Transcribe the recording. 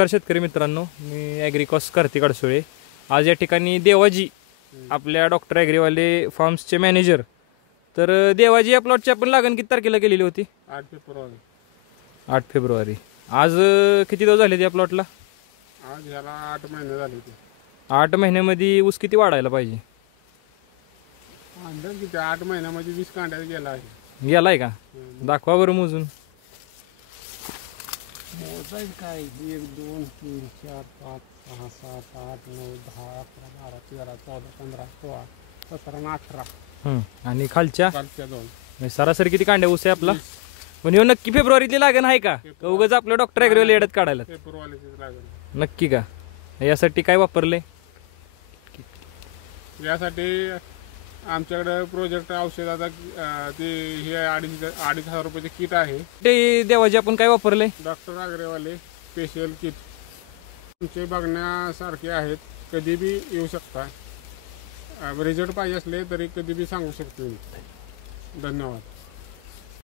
नमस्कार शेतकरी मित्रांनो, मी ॲग्रिकॉस कार्तिक अडसुळे. आज या ठिकाणी देवाजी आपल्या डॉक्टर ॲग्रीवाले फार्म्सचे मॅनेजर. तर देवाजी या प्लॉटची आपण लागण किती तारखेला केलेली होती? 8 फेब्रुवारी. 8 फेब्रुवारी. आज किती दिवस झाले या प्लॉटला? आज ह्याला 8 महिने झाले होते. 8 महिन्यामध्ये ऊस किती वाढायला पाहिजे? अंदाज किती 8 महिन्यामध्ये 20 कांड्यात गेला आहे. गेलाय का? दाखवा बरं मोजून. मोजायचं काय 1 2 3 4 5 6 7 8 9 10 11 12 13 14 15 16 17 आणि 18. आणि खालच्या कालच्या 2 म्हणजे सरासरी किती कांड्या ऊस आहे आपला? पण ह्यो नक्की फेब्रुवारीतली लागण आहे का? उगाच आपलं डॉक्टर ॲग्रीवाले येडत काढायला? फेब्रुवारीचीच लागेल. नक्की का? यासाठी काय वापरले? यासाठी आमच्याकडे प्रोजेक्ट औषधाचा ते हे 2,500 रुपयाचे किट आहे. ते देवाजी आपण काय वापरले? डॉक्टर आग्रेवाले स्पेशल किट तुमचे बघण्यासारखे आहेत. कधी बी येऊ शकता. रिझल्ट पाहिजे असले तरी कधी बी सांगू शकतो. धन्यवाद.